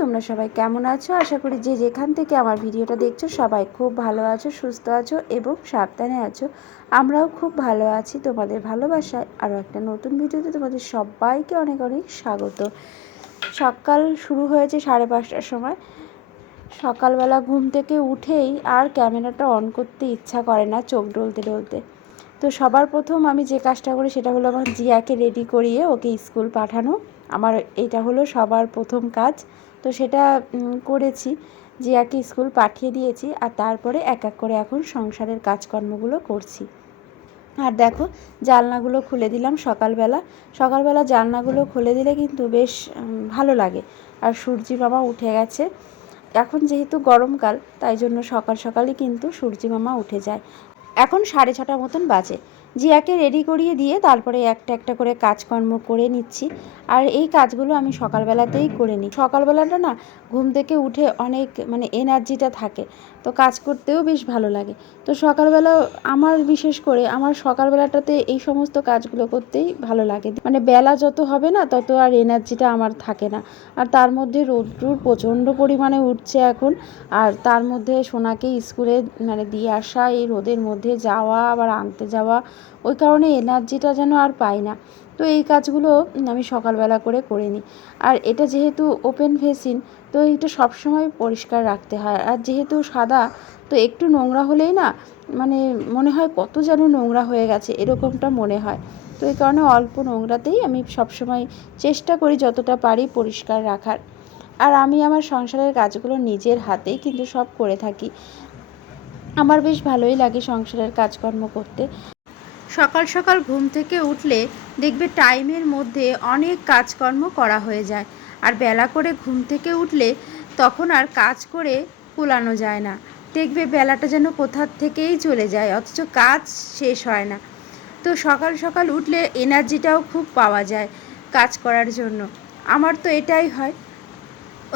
তোমরা সবাই কেমন আছো? আশা করি যে যেখান থেকে আমার ভিডিওটা দেখছ সবাই খুব ভালো আছো, সুস্থ আছো এবং সাবধানে আছো। আমরাও খুব ভালো আছি তোমাদের ভালোবাসায়। আরও একটা নতুন ভিডিওতে তোমাদের সবাইকে অনেক অনেক স্বাগত। সকাল শুরু হয়েছে সাড়ে পাঁচটার সময়। সকালবেলা ঘুম থেকে উঠেই আর ক্যামেরাটা অন করতে ইচ্ছা করে না চোখ ডলতে ডলতে। তো সবার প্রথম আমি যে কাজটা করি সেটা হলো আমার জিয়াকে রেডি করিয়ে ওকে স্কুল পাঠানো। আমার এটা হলো সবার প্রথম কাজ। তো সেটা করেছি জিয়াকে স্কুল পাঠিয়ে দিয়েছি আর তারপরে এক এক করে এখন সংসারের কাজকর্মগুলো করছি। আর দেখো, জানলাগুলো খুলে দিলাম সকালবেলা। সকালবেলা জানলাগুলো খুলে দিলে কিন্তু বেশ ভালো লাগে। আর সূর্যি মামা উঠে গেছে। এখন যেহেতু গরমকাল, তাই জন্য সকাল সকালই কিন্তু সূর্যি মামা উঠে যায়। এখন সাড়ে ছটা মতন বাজে। জিয়াকে রেডি করিয়ে দিয়ে তারপরে একটা একটা করে কাজকর্ম করে নিচ্ছি। আর এই কাজগুলো আমি সকালবেলাতেই করে নিই। সকালবেলাটা না ঘুম থেকে উঠে অনেক মানে এনার্জিটা থাকে। তো কাজ করতেও বেশ ভালো লাগে। তো সকালবেলা আমার বিশেষ করে আমার সকালবেলাটাতে এই সমস্ত কাজগুলো করতেই ভালো লাগে। মানে বেলা যত হবে না, তত আর এনার্জিটা আমার থাকে না। আর তার মধ্যে রোদ্রুর প্রচণ্ড পরিমাণে উঠছে এখন। আর তার মধ্যে সোনাকে স্কুলে মানে দিয়ে আসা, এই রোদের মধ্যে যাওয়া, আবার আনতে যাওয়া, ওই কারণে এনার্জিটা যেন আর পাই না। তো এই কাজগুলো আমি সকালবেলা করে করে নিই। আর এটা যেহেতু ওপেন ফেসিন তো এটা সবসময় পরিষ্কার রাখতে হয়। আর যেহেতু সাদা, তো একটু নোংরা হলেই না মানে মনে হয় কত যেন নোংরা হয়ে গেছে, এরকমটা মনে হয়। তো এই কারণে অল্প নোংরাতেই আমি সবসময় চেষ্টা করি যতটা পারি পরিষ্কার রাখার। আর আমি আমার সংসারের কাজগুলো নিজের হাতেই কিন্তু সব করে থাকি। আমার বেশ ভালোই লাগে সংসারের কাজকর্ম করতে। সকাল সকাল ঘুম থেকে উঠলে দেখবে টাইমের মধ্যে অনেক কাজকর্ম করা হয়ে যায়। আর বেলা করে ঘুম থেকে উঠলে তখন আর কাজ করে কুলানো যায় না। দেখবে বেলাটা যেন কোথার থেকেই চলে যায়, অথচ কাজ শেষ হয় না। তো সকাল সকাল উঠলে এনার্জিটাও খুব পাওয়া যায় কাজ করার জন্য। আমার তো এটাই হয়।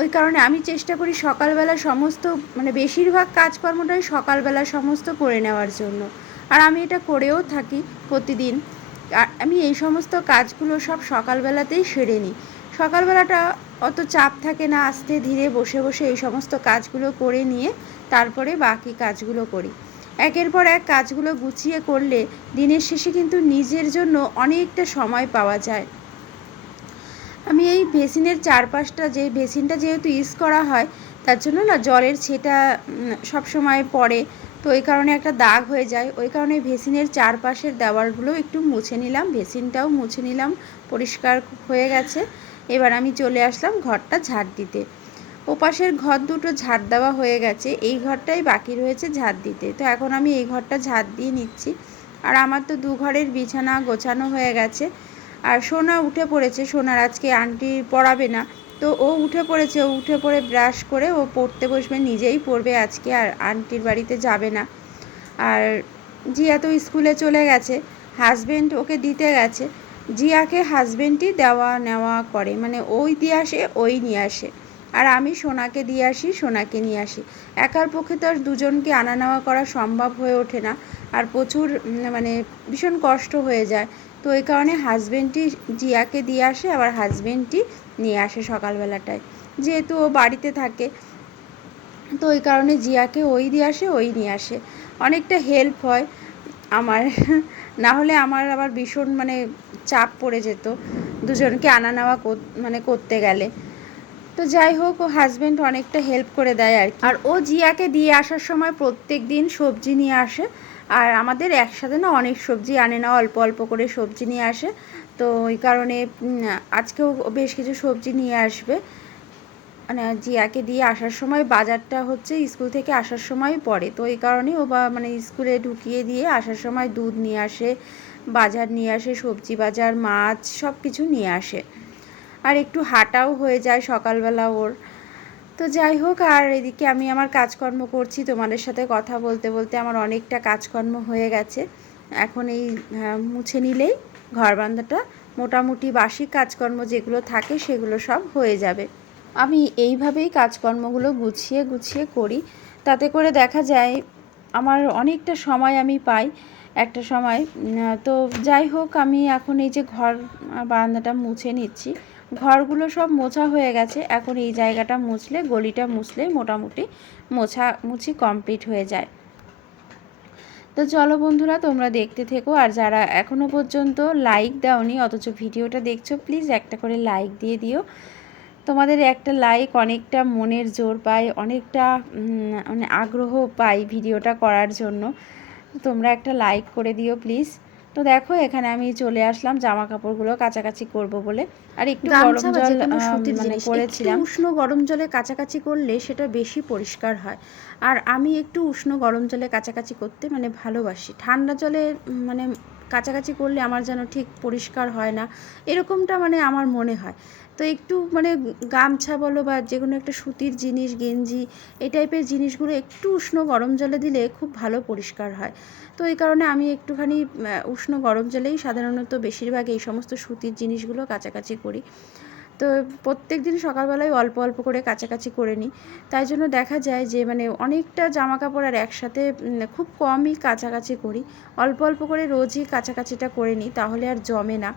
ওই কারণে আমি চেষ্টা করি সকালবেলা সমস্ত মানে বেশিরভাগ কাজকর্মটাই সকালবেলা সমস্ত করে নেওয়ার জন্য। আর আমি এটা করেও থাকি প্রতিদিন। আমি এই সমস্ত কাজগুলো সব সকালবেলাতেই সেরে নিই। সকালবেলাটা অত চাপ থাকে না, আস্তে ধীরে বসে বসে এই সমস্ত কাজগুলো করে নিয়ে তারপরে বাকি কাজগুলো করি। একের পর এক কাজগুলো গুছিয়ে করলে দিনের শেষে কিন্তু নিজের জন্য অনেকটা সময় পাওয়া যায়। আমি এই ভেসিনের চারপাশটা, যে ভেসিনটা যেহেতু ইউজ করা হয়, তার জন্য না জলের ছেটা সবসময় পড়ে। তো ওই কারণে একটা দাগ হয়ে যায়। ওই কারণে ভেসিনের চারপাশের দেওয়ালগুলো একটু মুছে নিলাম ভেসিনটাও মুছে নিলাম, পরিষ্কার হয়ে গেছে। এবার আমি চলে আসলাম ঘরটা ঝাড় দিতে। ওপাশের ঘর দুটো ঝাড় দেওয়া হয়ে গেছে, এই ঘরটাই বাকি রয়েছে ঝাড় দিতে। তো এখন আমি এই ঘরটা ঝাড় দিয়ে নিচ্ছি। আর আমার তো দু ঘরের বিছানা গোছানো হয়ে গেছে। আর সোনা উঠে পড়েছে, সোনার আজকে আন্টি পড়াবে না। তো ও উঠে পড়েছে, ও উঠে পড়ে ব্রাশ করে ও পড়তে বসবে, নিজেই পড়বে আজকে আর আন্টির বাড়িতে যাবে না। আর জিয়া তো স্কুলে চলে গেছে হাজব্যান্ড ওকে দিতে গেছে। জিয়াকে হাজব্যান্ডই দেওয়া নেওয়া করে। মানে ওই দিয়ে আসে, ওই নিয়ে আসে। আর আমি সোনাকে দিয়ে আসি, সোনাকে নিয়ে আসি। একার পক্ষে তো আর দুজনকে আনা নেওয়া করা সম্ভব হয়ে ওঠে না। আর প্রচুর মানে ভীষণ কষ্ট হয়ে যায়। তো ওই কারণে হাজব্যান্ডটি জিয়াকে দিয়ে আসে, আবার হাজব্যান্ডটি নিয়ে আসে সকালবেলাটায়। যেহেতু ও বাড়িতে থাকে, তো ওই কারণে জিয়াকে ওই দিয়ে আসে, ওই নিয়ে আসে। অনেকটা হেল্প হয় আমার। না হলে আমার আবার ভীষণ মানে চাপ পড়ে যেত। দুজনকে আনা নেওয়া মানে করতে গেলে। তো যাই হোক, ও হাজব্যান্ড অনেকটা হেল্প করে দেয় আর আর ও জিয়াকে দিয়ে আসার সময় প্রত্যেক দিন সবজি নিয়ে আসে। আর আমাদের একসাথে না অনেক সবজি আনে না, অল্প অল্প করে সবজি নিয়ে আসে। তো ওই কারণে আজকেও বেশ কিছু সবজি নিয়ে আসবে। মানে জিয়াকে দিয়ে আসার সময় বাজারটা হচ্ছে স্কুল থেকে আসার সময় পড়ে। তো এই কারণে ও বা মানে স্কুলে ঢুকিয়ে দিয়ে আসার সময় দুধ নিয়ে আসে, বাজার নিয়ে আসে, সবজি বাজার, মাছ সব কিছু নিয়ে আসে। আর একটু হাঁটাও হয়ে যায় সকালবেলা ওর। তো যাই হোক, আর এদিকে আমি আমার কাজকর্ম করছি, তোমাদের সাথে কথা বলতে বলতে আমার অনেকটা কাজকর্ম হয়ে গেছে। এখন এই মুছে নিলেই ঘর বান্ধাটা মোটামুটি বাসি কাজকর্ম যেগুলো থাকে সেগুলো সব হয়ে যাবে। আমি এইভাবেই কাজকর্মগুলো গুছিয়ে গুছিয়ে করি। তাতে করে দেখা যায়, আমার অনেকটা সময় আমি পাই। একটা সময় তো যাই হোক, আমি এখন এই যে ঘর বারান্দাটা মুছে নিচ্ছি। ঘরগুলো সব মোছা হয়ে গেছে। এখন এই জায়গাটা মুছলে, গলিটা মুছলে মোটামুটি মোছা, মুছি কমপ্লিট হয়ে যায়। তো চলো বন্ধুরা, তোমরা দেখতে থেকো। আর যারা এখনও পর্যন্ত লাইক দাওনি, অথচ ভিডিওটা দেখছ, প্লিজ একটা করে লাইক দিয়ে দিও। তোমাদের একটা লাইক অনেকটা মনের জোর পাই অনেকটা মানে আগ্রহ পাই ভিডিওটা করার জন্য। তোমরা একটা লাইক করে দিও প্লিজ তো দেখো এখানে আমি চলে আসলাম জামা কাপড়গুলো কাছাকাছি করব বলে। আর একটু গরম জল মানে করেছিলাম। উষ্ণ গরম জলে কাছাকাছি করলে সেটা বেশি পরিষ্কার হয়। আর আমি একটু উষ্ণ গরম জলে কাছাকাছি করতে মানে ভালোবাসি। ঠান্ডা জলে মানে কাছাকাছি করলে আমার যেন ঠিক পরিষ্কার হয় না এরকমটা মানে আমার মনে হয়। তো একটু মানে গামছা বলো বা যে কোনো একটা সুতির জিনিস, গেঞ্জি এই টাইপের জিনিসগুলো একটু উষ্ণ গরম জলে দিলে খুব ভালো পরিষ্কার হয়। তো এই কারণে আমি একটুখানি উষ্ণ গরম জলেই সাধারণত বেশিরভাগ এই সমস্ত সুতির জিনিসগুলো কাছাকাছি করি। তো প্রত্যেক দিন সকালবেলায় অল্প অল্প করে কাছাকাছি করে নিই। তাই জন্য দেখা যায় যে মানে অনেকটা জামা কাপড় আর একসাথে খুব কমই কাছাকাছি করি। অল্প অল্প করে রোজই কাছাকাছিটা করে নিই, তাহলে আর জমে না।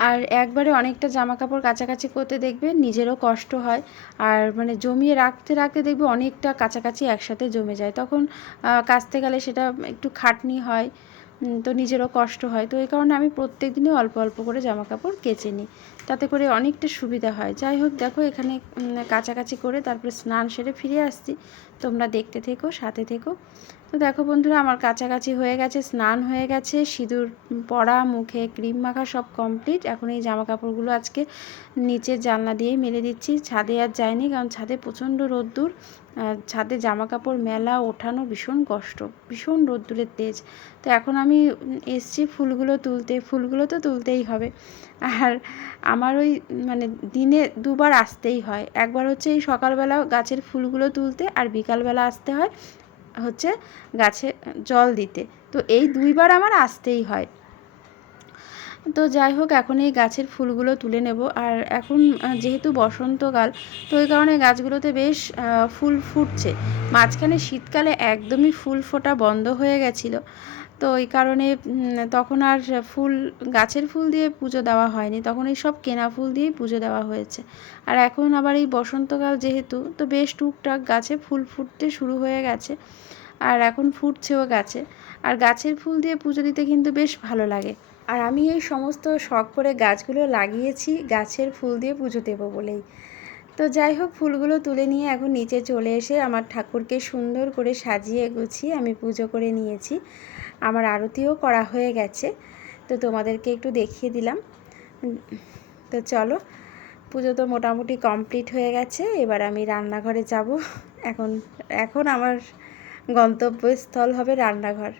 আর একবারে অনেকটা জামা কাপড় কাছাকাছি করতে দেখবে, নিজেরও কষ্ট হয়। আর মানে জমিয়ে রাখতে রাখতে দেখবে অনেকটা কাছাকাছি একসাথে জমে যায়। তখন কাচতে গেলে সেটা একটু খাটনি হয় তো নিজেরও কষ্ট হয়। তো এই কারণে আমি প্রত্যেক দিনই অল্প অল্প করে জামা কাপড় কেচে নিই। তাতে করে অনেকটা সুবিধা হয়। যাই হোক, দেখো এখানে কাছাকাছি করে তারপরে স্নান সেরে ফিরে আসছি। তোমরা দেখতে থেকো, সাথে থেকো। তো দেখো বন্ধুরা, আমার কাছাকাছি হয়ে গেছে, স্নান হয়ে গেছে, সিঁদুর পরা মুখে ক্রিম মাখা সব কমপ্লিট এখন এই জামা কাপড়গুলো আজকে নিচের জানলা দিয়েই মেলে দিচ্ছি। ছাদে আর যায়নি কারণ ছাদে প্রচণ্ড রোদ্দুর। ছাদে জামা কাপড় মেলা ওঠানো ভীষণ কষ্ট, ভীষণ রোদ্দুরের তেজ। তো এখন আমি এসছি ফুলগুলো তুলতে, ফুলগুলো তো তুলতেই হবে। আর আমার ওই মানে দিনে দুবার আসতেই হয়। একবার হচ্ছে এই সকালবেলা গাছের ফুলগুলো তুলতে আর বিকালবেলা আসতে হয়, হচ্ছে গাছে জল দিতে। তো এই দুইবার আমার আসতেই হয়। তো যাই হোক, এখন এই গাছের ফুলগুলো তুলে নেব। আর এখন যেহেতু বসন্তকাল, তো এই কারণে গাছগুলোতে বেশ ফুল ফুটছে। মাঝখানে শীতকালে একদমই ফুল ফোটা বন্ধ হয়ে গেছিল। তো ওই কারণে তখন আর ফুল, গাছের ফুল দিয়ে পুজো দেওয়া হয়নি। তখন এই সব কেনা ফুল দিয়েই পুজো দেওয়া হয়েছে। আর এখন আবার এই বসন্তকাল যেহেতু, তো বেশ টুকটাক গাছে ফুল ফুটতে শুরু হয়ে গেছে। আর এখন ফুটছেও গাছে। আর গাছের ফুল দিয়ে পুজো দিতে কিন্তু বেশ ভালো লাগে। আর আমি এই সমস্ত শখ করে গাছগুলো লাগিয়েছি, গাছের ফুল দিয়ে পুজো দেবো বলেই। তো যাই হোক, ফুলগুলো তুলে নিয়ে এখন নিচে চলে এসে আমার ঠাকুরকে সুন্দর করে সাজিয়ে গুছিয়ে আমি পুজো করে নিয়েছি। আমার আরতিও করা হয়ে গেছে। তো তোমাদেরকে একটু দেখিয়ে দিলাম। তো চলো, পুজো তো মোটামুটি কমপ্লিট হয়ে গেছে। এবার আমি রান্নাঘরে যাব। এখন এখন আমার গন্তব্যস্থল হবে রান্নাঘর।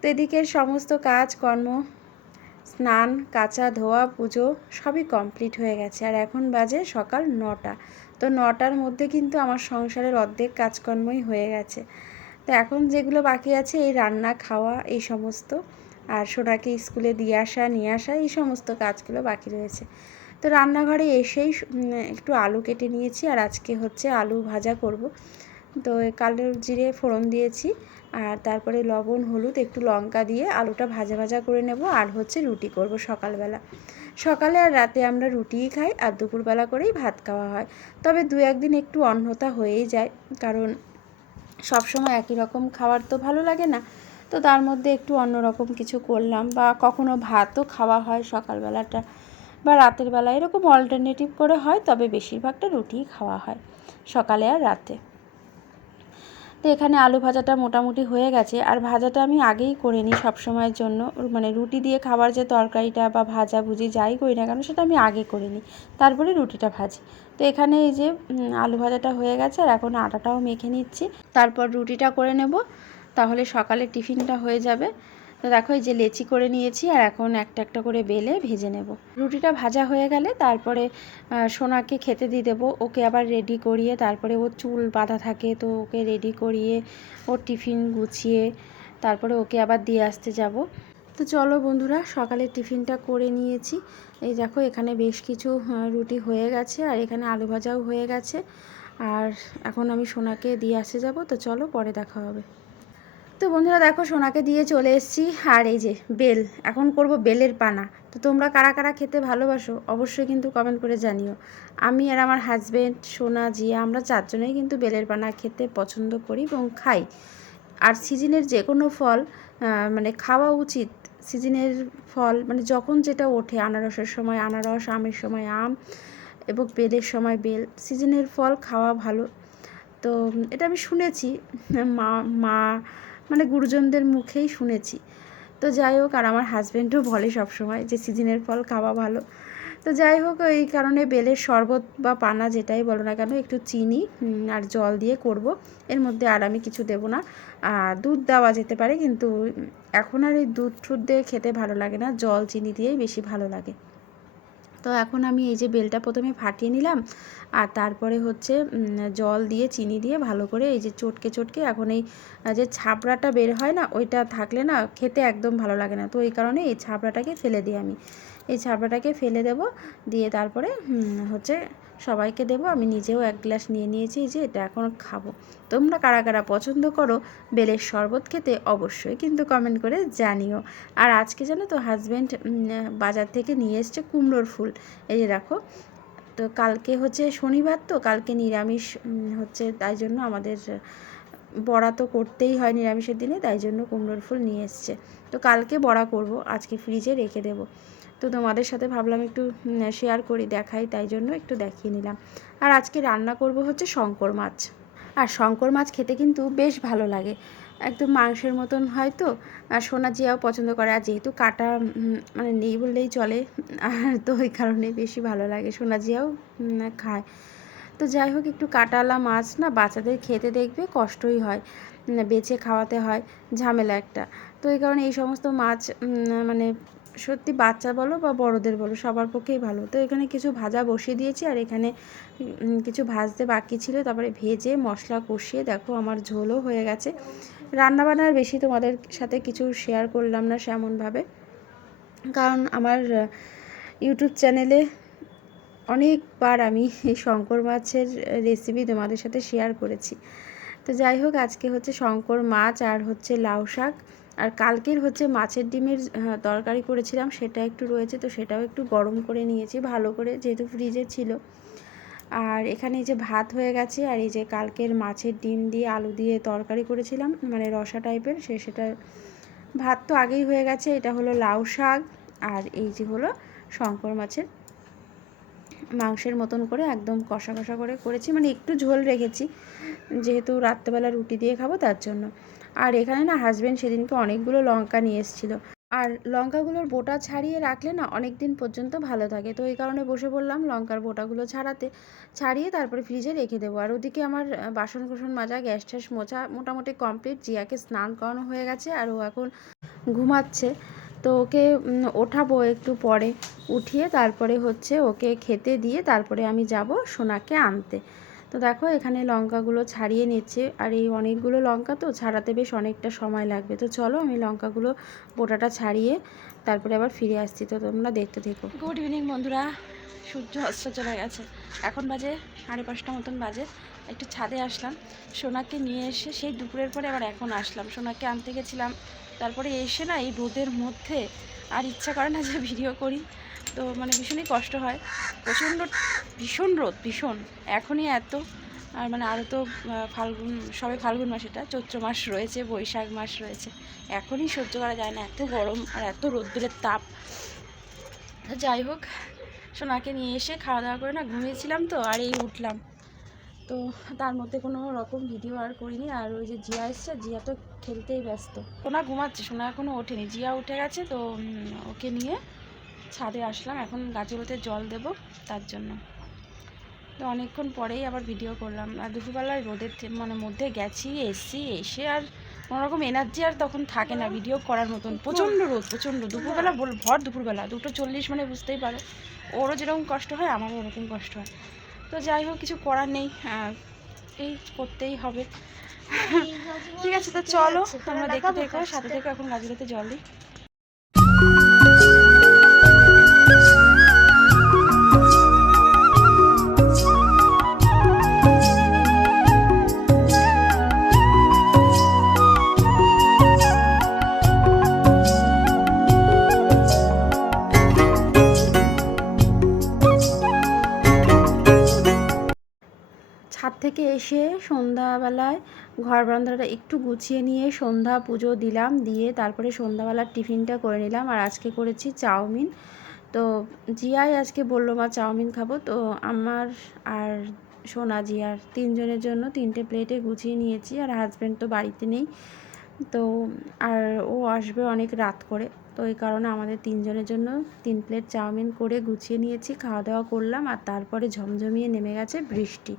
তো এদিকের সমস্ত কাজ, কর্ম, স্নান, কাচা ধোয়া, পুজো সবই কমপ্লিট হয়ে গেছে। আর এখন বাজে সকাল নটা। তো নটার মধ্যে কিন্তু আমার সংসারের অর্ধেক কাজকর্মই হয়ে গেছে। তো এখন যেগুলো বাকি আছে, এই রান্না, খাওয়া, এই সমস্ত। আর সোনাকে স্কুলে দিয়ে আসা, নিয়ে আসা, এই সমস্ত কাজগুলো বাকি রয়েছে। তো রান্নাঘরে এসেই একটু আলু কেটে নিয়েছি আর আজকে হচ্ছে আলু ভাজা করব। তো কালো জিরে ফোড়ন দিয়েছি আর তারপরে লবণ, হলুদ, একটু লঙ্কা দিয়ে আলুটা ভাজা ভাজা করে নেব আর হচ্ছে রুটি করব সকালবেলা। সকালে আর রাতে আমরা রুটিই খাই আর দুপুরবেলা করেই ভাত খাওয়া হয়। তবে দু একদিন একটু অন্যতা হয়েই যায়, কারণ সবসময় একই রকম খাবার তো ভালো লাগে না। তো তার মধ্যে একটু অন্যরকম কিছু করলাম বা কখনো ভাতও খাওয়া হয় সকালবেলাটা বা রাতের বেলা। এরকম অল্টারনেটিভ করে হয়, তবে বেশিরভাগটা রুটিই খাওয়া হয় সকালে আর রাতে। তো এখানে আলু ভাজাটা মোটামুটি হয়ে গেছে। আর ভাজাটা আমি আগেই করে নিই সবসময়ের জন্য। মানে রুটি দিয়ে খাবার যে তরকারিটা বা ভাজা ভুজি যাই করি না কেন, সেটা আমি আগে করে নিই। তারপরে রুটিটা ভাজি। তো এখানে এই যে আলু ভাজাটা হয়ে গেছে আর এখন আটাটাও মেখে নিচ্ছি। তারপর রুটিটা করে নেব। তাহলে সকালে টিফিনটা হয়ে যাবে। তো দেখো এই যে লেচি করে নিয়েছি আর এখন একটা একটা করে বেলে ভেজে নেব। রুটিটা ভাজা হয়ে গেলে তারপরে সোনাকে খেতে দিয়ে দেবো। ওকে আবার রেডি করিয়ে তারপরে ওর চুল বাঁধা থাকে তো ওকে রেডি করিয়ে ওর টিফিন গুছিয়ে তারপরে ওকে আবার দিয়ে আসতে যাব। তো চলো বন্ধুরা, সকালে টিফিনটা করে নিয়েছি। এই দেখো এখানে বেশ কিছু রুটি হয়ে গেছে আর এখানে আলু ভাজাও হয়ে গেছে। আর এখন আমি সোনাকে দিয়ে আসতে যাব। তো চলো পরে দেখা হবে। তো বন্ধুরা দেখো, সোনাকে দিয়ে চলে এসেছি। আর এই যে বেল, এখন করব বেলের পানা। তো তোমরা কারা কারা খেতে ভালোবাসো অবশ্যই কিন্তু কমেন্ট করে জানিও। আমি আর আমার হাজব্যান্ড সোনা, জিয়া, আমরা চারজনেই কিন্তু বেলের পানা খেতে পছন্দ করি এবং খাই। আর সিজনের যে কোনো ফল মানে খাওয়া উচিত। সিজনের ফল মানে যখন যেটা ওঠে, আনারসের সময় আনারস, আমের সময় আম এবং বেলের সময় বেল সিজনের ফল খাওয়া ভালো। তো এটা আমি শুনেছি। মা মা মানে গুরুজনদের মুখেই শুনেছি। তো যাই হোক, আর আমার হাজব্যান্ডও বলে সবসময় যে, সিজনের ফল খাওয়া ভালো। তো যাই হোক এই কারণে বেলের শরবত বা পানা যেটাই বলো না কেন, একটু চিনি আর জল দিয়ে করব। এর মধ্যে আর আমি কিছু দেবো না। আর দুধ দেওয়া যেতে পারে, কিন্তু এখন আর এই দুধ টুধ দিয়ে খেতে ভালো লাগে না। জল, চিনি দিয়েই বেশি ভালো লাগে। তো এখন আমি এই যে বেলটা প্রথমে ফাটিয়ে নিলাম, আর তারপরে হচ্ছে জল দিয়ে, চিনি দিয়ে ভালো করে এই যে চটকে চটকে এখন এই যে ছাপড়াটা বের হয় না, ওইটা থাকলে না খেতে একদম ভালো লাগে না। তো এই কারণে এই ছাপড়াটাকে ফেলে দিই আমি। এই ছাপড়াটাকে ফেলে দেব। দিয়ে তারপরে হচ্ছে সবাইকে দেবো। আমি নিজেও এক গ্লাস নিয়ে নিয়েছি যে এটা এখন খাব। তোমরা কারা কারা পছন্দ করো বেলের শরবত খেতে অবশ্যই কিন্তু কমেন্ট করে জানিও। আর আজকে জানো তো হাজব্যান্ড বাজার থেকে নিয়ে এসছে কুমড়োর ফুল। এই যে দেখো, তো কালকে হচ্ছে শনিবার তো, কালকে নিরামিষ হচ্ছে তাই জন্য আমাদের বড়া তো করতেই হয় নিরামিষের দিনে, তাই জন্য কুমড়োর ফুল নিয়ে এসছে। তো কালকে বড়া করব, আজকে ফ্রিজে রেখে দেবো। তো তোমাদের সাথে ভাবলাম একটু শেয়ার করি, দেখাই, তাই জন্য একটু দেখিয়ে নিলাম। আর আজকে রান্না করব হচ্ছে শঙ্কর মাছ। আর শঙ্কর মাছ খেতে কিন্তু বেশ ভালো লাগে। একদম মাংসের মতন হয় তো, আর সোনা জিয়াও পছন্দ করে। আর যেহেতু কাটা মানে নেই বললেই চলে, আর তো ওই কারণে বেশি ভালো লাগে। সোনা জিয়াও খায়। তো যাই হোক, একটু কাটালা মাছ না, বাচ্চাদের খেতে দেখবে কষ্টই হয়। বেছে খাওয়াতে হয়, ঝামেলা একটা। তো এই কারণে এই সমস্ত মাছ মানে সত্যি বাচ্চা বলো বা বড়দের বলো, সবার পক্ষেই ভালো। তো এখানে কিছু ভাজা বসিয়ে দিয়েছি আর এখানে কিছু ভাজতে বাকি ছিল। তারপরে ভেজে মশলা কষিয়ে দেখো আমার ঝোলও হয়ে গেছে। রান্নাবান্নার বেশি তোমাদের সাথে কিছু শেয়ার করলাম না সেমনভাবে। কারণ আমার ইউটিউব চ্যানেলে অনেকবার আমি এই শঙ্কর মাছের রেসিপি তোমাদের সাথে শেয়ার করেছি। তো যাই হোক, আজকে হচ্ছে শঙ্কর মাছ আর হচ্ছে লাউ শাক। আর কালকের হচ্ছে মাছের ডিমের তরকারি করেছিলাম, সেটা একটু রয়েছে, তো সেটাও একটু গরম করে নিয়েছি, ভালো করে, যেহেতু ফ্রিজে ছিল। আর এখানে যে ভাত হয়ে গেছে, আর এই যে কালকের মাছের ডিম দিয়ে আলু দিয়ে তরকারি করেছিলাম মানে রসা টাইপের সে সেটা, ভাত তো আগেই হয়ে গেছে, এটা হলো লাউ শাক, আর এই যে হলো শঙ্কর মাছের মাংসের মতন করে একদম কষা কষা করে করেছি মানে একটু ঝোল রেখেছি, যেহেতু রাত্রেবেলা রুটি দিয়ে খাব, তার জন্য। আর এখানে না হাজব্যান্ড সেদিনকে অনেকগুলো লঙ্কা নিয়ে এসেছিল। আর লঙ্কাগুলোর বোটা ছাড়িয়ে রাখলে না অনেক দিন পর্যন্ত ভালো থাকে। তো এই কারণে বসে পড়লাম লঙ্কার বোটাগুলো ছাড়াতে। ছাড়িয়ে তারপরে ফ্রিজে রেখে দেবো। আর ওদিকে আমার বাসন কোসন মাজা, গ্যাস ট্যাস মোছা, মোটামুটি কমপ্লিট জিয়াকে স্নান করানো হয়ে গেছে আর ও এখন ঘুমাচ্ছে। তো ওকে ওঠাবো একটু পরে। উঠিয়ে তারপরে হচ্ছে ওকে খেতে দিয়ে তারপরে আমি যাব সোনাকে আনতে। তো দেখো এখানে লঙ্কাগুলো ছাড়িয়ে নিচ্ছে। আর এই অনেকগুলো লঙ্কা তো ছাড়াতে বেশ অনেকটা সময় লাগবে। তো চলো আমি লঙ্কাগুলো বোটাটা ছাড়িয়ে তারপরে আবার ফিরে আসছি। তো তোমরা দেখতে থেকো। গুড ইভিনিং বন্ধুরা। সূর্য অস্ত চলে গেছে। এখন বাজে সাড়ে পাঁচটা মতন বাজে। একটু ছাদে আসলাম। সোনাকে নিয়ে এসে সেই দুপুরের পরে আবার এখন আসলাম। সোনাকে আনতে গেছিলাম। তারপরে এসে না এই রোদের মধ্যে আর ইচ্ছা করে না যে ভিডিও করি। তো মানে ভীষণই কষ্ট হয়। প্রচণ্ড, ভীষণ রোদ, ভীষণ। এখনই এত। আর মানে আরও তো ফাল্গুন, সবে ফাল্গুন মাস এটা, চৈত্র মাস রয়েছে, বৈশাখ মাস রয়েছে। এখনই সহ্য করা যায় না, এত গরম আর এত রোদ্দুরের তাপ। যাই হোক, সোনাকে নিয়ে এসে খাওয়া দাওয়া করে না ঘুমিয়েছিলাম তো, আর এই উঠলাম। তো তার মধ্যে কোনো রকম ভিডিও আর করিনি, আর ওই যে জিয়া এসছে, জিয়া তো খেলতেই ব্যস্ত। সোনা ঘুমাচ্ছে, সোনা এখনও ওঠেনি। জিয়া উঠে গেছে তো ওকে নিয়ে ছাদে আসলাম। এখন গাছগুলোতে জল দেব তার জন্য। তো অনেকক্ষণ পরেই আবার ভিডিও করলাম। আর দুপুরবেলায় রোদের মানে মধ্যে গেছি এসছি এসে আর কোনোরকম এনার্জি আর তখন থাকে না। ভিডিও করার মতন। প্রচণ্ড রোদ প্রচণ্ড। দুপুরবেলা বল ভর দুপুরবেলা। দুটো চল্লিশ মানে বুঝতেই পারো। ওরও যেরকম কষ্ট হয় আমারও ওরকম কষ্ট হয়। তো যাই হোক কিছু করার নেই। এই করতেই হবে। ঠিক আছে তো চলো তোমরা দেখতে দেখো সাথে। থেকে এখন গাছগুলোতে জল দিই। এসে সন্ধ্যাবেলায় ঘর বারান্দাটা একটু গুছিয়ে নিয়ে সন্ধ্যা পুজো দিলাম, দিয়ে তারপরে সন্ধ্যাবেলার টিফিনটা করে নিলাম আর আজকে করেছি চাউমিন। তো জিয়াই আজকে বলল, মা, চাউমিন খাব। তো আমার আর সোনা, জিয়ার তিনজনের জন্য তিনটে প্লেটে গুছিয়ে নিয়েছি আর হাজব্যান্ড তো বাড়িতে নেই। তো আর ও আসবে অনেক রাত করে। তো এই কারণে আমাদের তিনজনের জন্য তিন প্লেট চাউমিন করে গুছিয়ে নিয়েছি, খাওয়া দাওয়া করলাম আর তারপরে ঝমঝমিয়ে নেমে গেছে বৃষ্টি।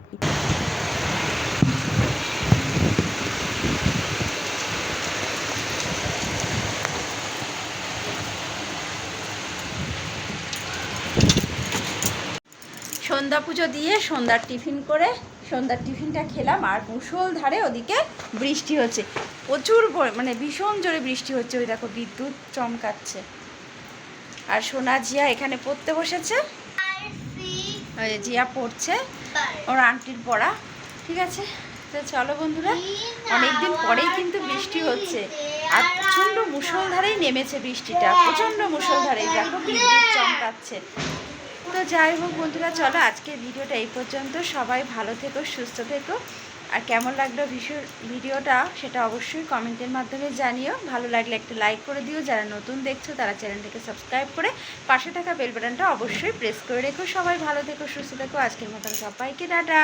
সন্ধ্যা পুজো দিয়ে সন্ধ্যার টিফিন করে সন্ধ্যার টিফিনটা খেলাম আর মুসল ধারে ওদিকে বৃষ্টি হচ্ছে। প্রচুর মানে ভীষণ জোরে বৃষ্টি হচ্ছে। ওই দেখো বিদ্যুৎ চমকাচ্ছে। আর সোনা জিয়া এখানে পড়তে বসেছে। জিয়া পড়ছে। ওর আন্টির পড়া। ঠিক আছে? তো চলো বন্ধুরা, অনেকদিন পরেই কিন্তু বৃষ্টি হচ্ছে। আর প্রচণ্ড মুসলধারেই নেমেছে বৃষ্টিটা। প্রচণ্ড মুসলধারেই দেখো বিদ্যুৎ চমকাচ্ছে। তো যাই হোক বন্ধুরা, চলো আজকের ভিডিওটা এই পর্যন্ত। সবাই ভালো থেকো, সুস্থ থেকো। আর কেমন লাগল ভিডিওটা সেটা অবশ্যই কমেন্টের মাধ্যমে জানিও। ভালো লাগলে একটা লাইক করে দিও। যারা নতুন দেখছ, তারা চ্যানেলটাকে সাবস্ক্রাইব করে পাশে থাকা বেল বাটনটা অবশ্যই প্রেস করে রেখো। সবাই ভালো থেকো, সুস্থ থেকো। আজকের মতন সবাইকে, টাটা।